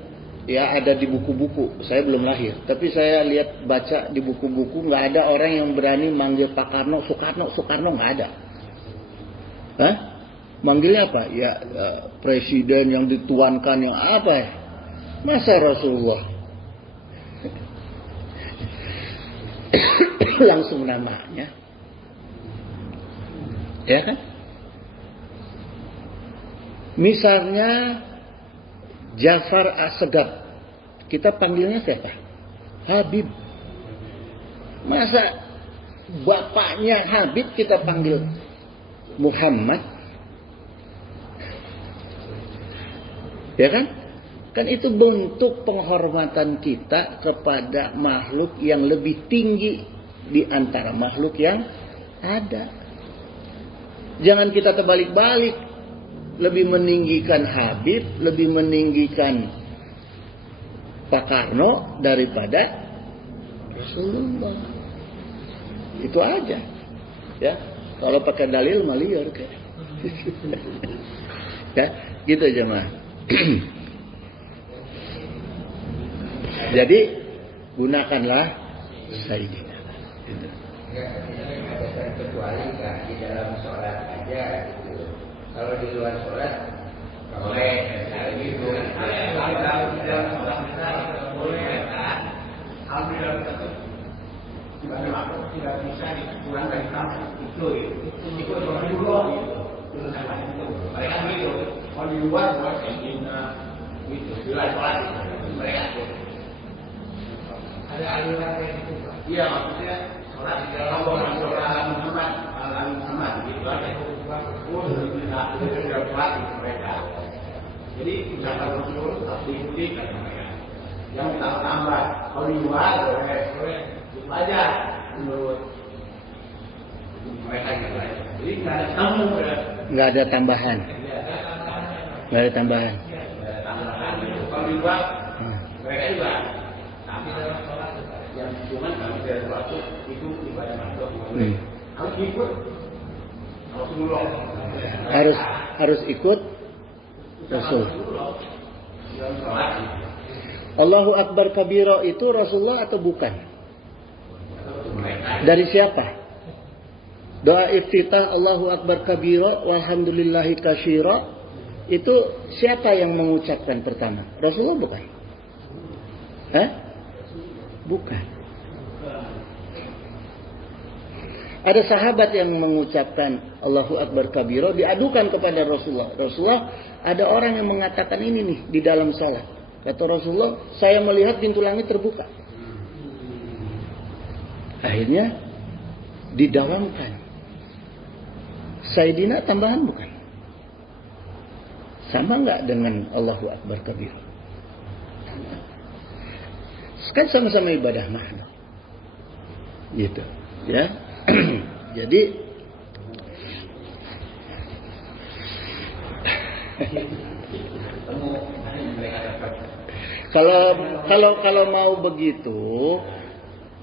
ya ada di buku-buku. Saya belum lahir, tapi saya lihat baca di buku-buku nggak ada orang yang berani manggil Pak Karno, Soekarno nggak ada. Hah? Manggilnya apa? Ya presiden yang dituankan yang apa ya? Masa Rasulullah langsung namanya, ya kan? Misalnya Ja'far As-Segaf, kita panggilnya siapa? Habib. Masa bapaknya Habib kita panggil Muhammad? Ya kan? Kan itu bentuk penghormatan kita kepada makhluk yang lebih tinggi di antara makhluk yang ada. Jangan kita terbalik-balik. Lebih meninggikan Habib, lebih meninggikan Pak Karno daripada Rasulullah. Itu aja. Ya. Kalau pakai dalil mah liar kayak. Ya, gitu aja mah. Jadi gunakanlah Sayyidina. Enggak, ini ada terkecuali kan di dalam sholat aja gitu. Kalau di luar sholat boleh gitu. Tidak bisa dikurang dari kamu itu dulu mereka gitu. Kalau di luar buat gitu di luar sholat mereka ada aliran kayak gitu. Iya, maksudnya sholat di dalam alam Muhammad gitu aja. Tidak sholat mereka. Jadi ucapan Rasul harus diikuti kan mereka. Yang tambah kalau di luar boleh itu aja menurut mereka gitu. Jadi nggak ada tamu ya. Nggak ada tambahan. Nggak ada tambahan. Kalau di luar mereka juga. Tapi dalam sholat yang cuman kalau tidak waktu itu ibadah masuk harus ikut harus ikut Rasul. Allahu Akbar kabira itu Rasulullah atau bukan? Dari siapa? Doa iftitah Allahu Akbar kabira walhamdulillahi katsira itu siapa yang mengucapkan pertama? Rasulullah bukan? Bukan. Ada sahabat yang mengucapkan Allahu Akbar kabira diadukan kepada Rasulullah. Rasulullah, ada orang yang mengatakan ini nih di dalam salat. Kata Rasulullah, saya melihat pintu langit terbuka. Akhirnya didawamkan. Sayyidina tambahan bukan? Sama enggak dengan Allahu Akbar kabira? Kan sama-sama ibadah makna. Gitu, ya. Jadi kalau mau begitu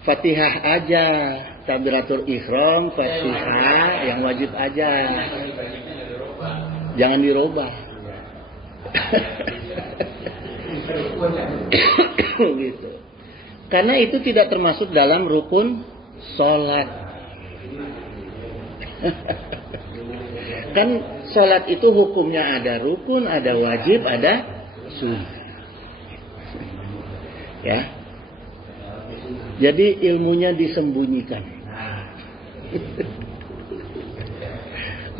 Fatihah aja, takbiratul ihram, Fatihah yang wajib aja. Jangan dirubah. Gitu. Karena itu tidak termasuk dalam rukun sholat. Kan sholat itu hukumnya ada rukun, ada wajib, ada sunnah. Ya. Jadi ilmunya disembunyikan.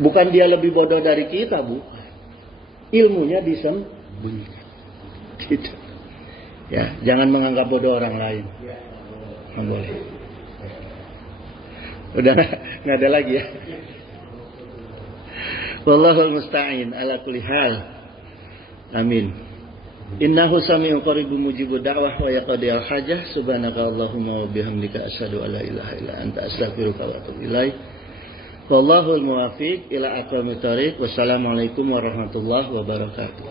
Bukan dia lebih bodoh dari kita, bukan. Ilmunya disembunyikan. Gitu. Ya, jangan menganggap bodoh orang lain. Nggak boleh. Udah nggak ada lagi ya. Wallahul musta'in ala kulli hal. Amin. Innahu sami'un qaribun mujibud da'wah wa yaqdi'ul hajah. Subhanaka Allahumma wa bihamdika asyhadu an la ilaha illa anta astaghfiruka wa atubu ilaik. Wallahul muwaffiq ila aqwamit thoriq. Wassalamualaikum warahmatullahi wabarakatuh.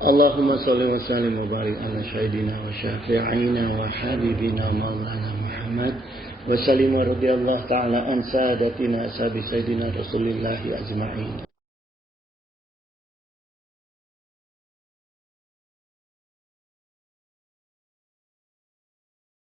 Allahumma salli wa sallim wa barik ala sayyidina wa syafi'ina wa habibina maulana Muhammad wa sallim wa radiyallahu ta'ala an sadatina ashabi sayyidina Rasulillahi ajma'in.